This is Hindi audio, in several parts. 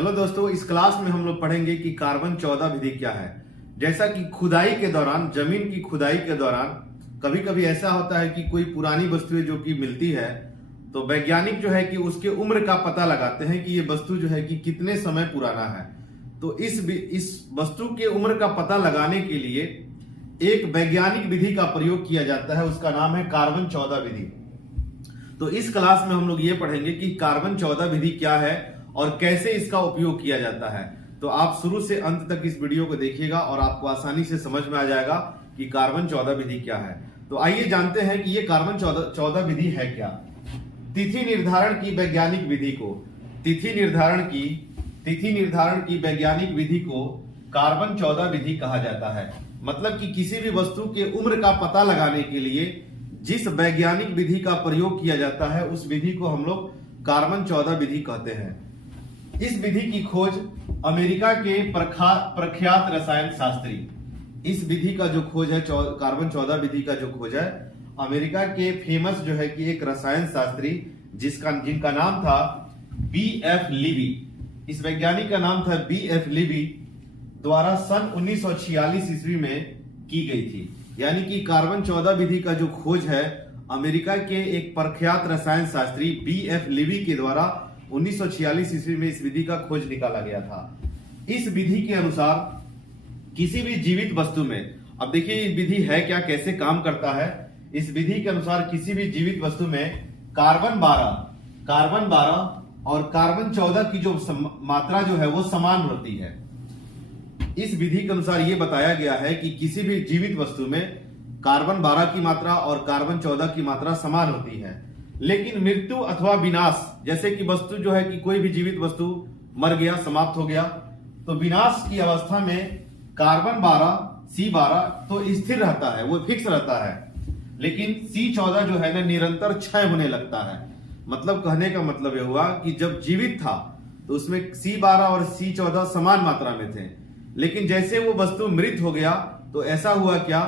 हेलो दोस्तों, इस क्लास में हम लोग पढ़ेंगे कि कार्बन 14 विधि क्या है। जैसा कि खुदाई के दौरान, जमीन की खुदाई के दौरान कभी कभी ऐसा होता है कि कोई पुरानी वस्तुएं जो कि मिलती है, तो वैज्ञानिक जो है कि उसके उम्र का पता लगाते हैं कि ये वस्तु जो है कि कितने समय पुराना है। तो इस वस्तु के उम्र का पता लगाने के लिए एक वैज्ञानिक विधि का प्रयोग किया जाता है, उसका नाम है कार्बन 14 विधि। तो इस क्लास में हम लोग ये पढ़ेंगे कि कार्बन 14 विधि क्या है और कैसे इसका उपयोग किया जाता है। तो आप शुरू से अंत तक इस वीडियो को देखिएगा और आपको आसानी से समझ में आ जाएगा कि कार्बन 14 विधि क्या है। तो आइए जानते हैं कि ये कार्बन 14 विधि है क्या। तिथि निर्धारण की वैज्ञानिक विधि को तिथि निर्धारण की वैज्ञानिक विधि को कार्बन 14 विधि कहा जाता है। मतलब कि किसी भी वस्तु के उम्र का पता लगाने के लिए जिस वैज्ञानिक विधि का प्रयोग किया जाता है उस विधि को हम लोग कार्बन 14 विधि कहते हैं। इस विधि की खोज अमेरिका के प्रख्यात रसायन शास्त्री, इस विधि का जो खोज है, कार्बन 14 विधि का जो खोज है, अमेरिका के फेमस जो है कि एक रसायन शास्त्री जिनका नाम था B.F. लीवी, इस वैज्ञानिक का नाम था B.F. लीवी, द्वारा सन 1946 ईस्वी में की गई थी। यानी कि कार्बन 14 विधि का जो खोज है अमेरिका के एक प्रख्यात रसायन शास्त्री B.F. लीवी के द्वारा 1946 ईस्वी में इस विधि का खोज निकाला गया था। इस विधि के अनुसार किसी भी जीवित वस्तु में, अब देखिए ये विधि है क्या, कैसे काम करता है। इस विधि के अनुसार किसी भी जीवित वस्तु में कार्बन 12 और कार्बन 14 की जो मात्रा जो है वो समान होती है। इस विधि के अनुसार ये बताया गया है कि किसी भी जीवित वस्तु में कार्बन 12 की मात्रा और कार्बन 14 की मात्रा समान होती है। लेकिन मृत्यु अथवा विनाश, जैसे कि वस्तु जो है कि कोई भी जीवित वस्तु मर गया, समाप्त हो गया, तो विनाश की अवस्था में कार्बन 12 C12 तो स्थिर रहता है, वो फिक्स रहता है। लेकिन C14 जो है ना निरंतर क्षय होने लगता है। मतलब कहने का मतलब यह हुआ कि जब जीवित था तो उसमें C12 और C14 समान मात्रा में थे, लेकिन जैसे वो वस्तु मृत हो गया तो ऐसा हुआ क्या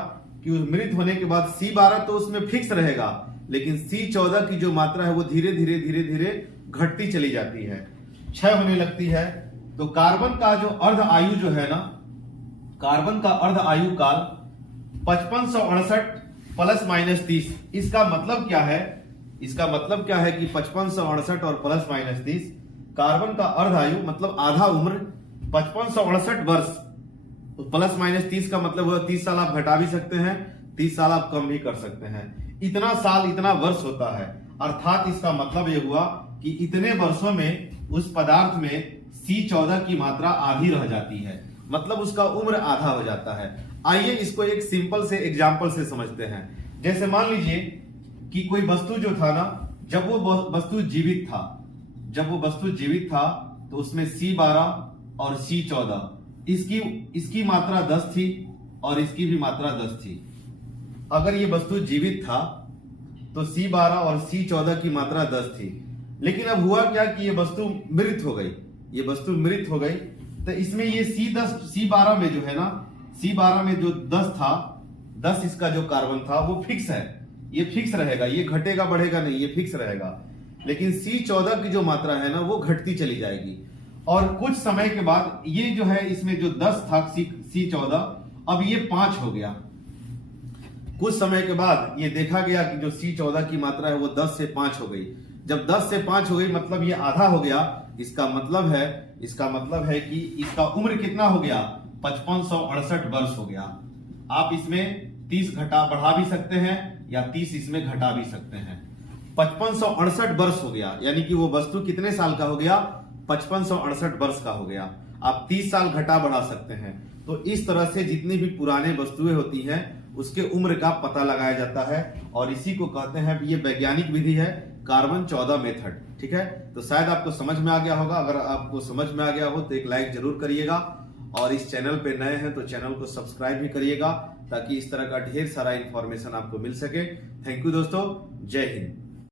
कि मृत होने के बाद C12 तो उसमें फिक्स रहेगा, लेकिन C14 की जो मात्रा है वो धीरे धीरे घटती चली जाती है, क्षय होने लगती है। तो कार्बन का जो अर्ध आयु जो है ना, कार्बन का अर्ध आयु काल 5568 प्लस माइनस 30। इसका मतलब क्या है? इसका मतलब क्या है कि 5568 और प्लस माइनस 30 कार्बन का अर्ध आयु मतलब आधा उम्र 5568 वर्ष, तो प्लस माइनस 30 का मतलब हुआ 30 साल आप घटा भी सकते हैं, 30 साल आप कम भी कर सकते हैं। इतना साल, इतना वर्ष होता है। अर्थात इसका मतलब यह हुआ कि इतने वर्षों में उस पदार्थ में C14 की मात्रा आधी रह जाती है, मतलब उसका उम्र आधा हो जाता है। आइए इसको एक सिंपल से एग्जाम्पल से समझते हैं। जैसे मान लीजिए कि कोई वस्तु जो था ना, जब वो वस्तु जीवित था तो उसमें C12 और C14 इसकी मात्रा 10 थी और इसकी भी मात्रा 10 थी। अगर ये वस्तु जीवित था तो C12 और C14 की मात्रा 10 थी। लेकिन अब हुआ क्या कि ये वस्तु मृत हो गई, तो इसमें ये C12 में जो है ना, C12 में जो 10 था, 10 इसका जो कार्बन था वो फिक्स है, ये फिक्स रहेगा, ये घटेगा बढ़ेगा नहीं, ये फिक्स रहेगा। लेकिन C14 की जो मात्रा है ना वो घटती चली जाएगी और कुछ समय के बाद ये जो है इसमें जो 10 था C14 अब ये 5 हो गया। कुछ समय के बाद ये देखा गया कि जो C14 की मात्रा है वो 10 से 5 हो गई। जब 10 से 5 हो गई मतलब ये आधा हो गया। इसका मतलब है कि इसका उम्र कितना हो गया? 5568 वर्ष हो गया। आप इसमें 30 बढ़ा भी सकते हैं या 30 इसमें घटा भी सकते हैं। 5568 वर्ष हो गया, यानी कि वो वस्तु कितने साल का हो गया? 5568 वर्ष का हो गया। आप 30 साल घटा बढ़ा सकते हैं। तो इस तरह से जितनी भी पुराने वस्तुएं होती हैं उसके उम्र का पता लगाया जाता है और इसी को कहते हैं, ये वैज्ञानिक विधि है कार्बन 14 मेथड। ठीक है, तो शायद आपको समझ में आ गया होगा। अगर आपको समझ में आ गया हो तो एक लाइक जरूर करिएगा और इस चैनल पे नए हैं तो चैनल को सब्सक्राइब भी करिएगा ताकि इस तरह का ढेर सारा इंफॉर्मेशन आपको मिल सके। थैंक यू दोस्तों, जय हिंद।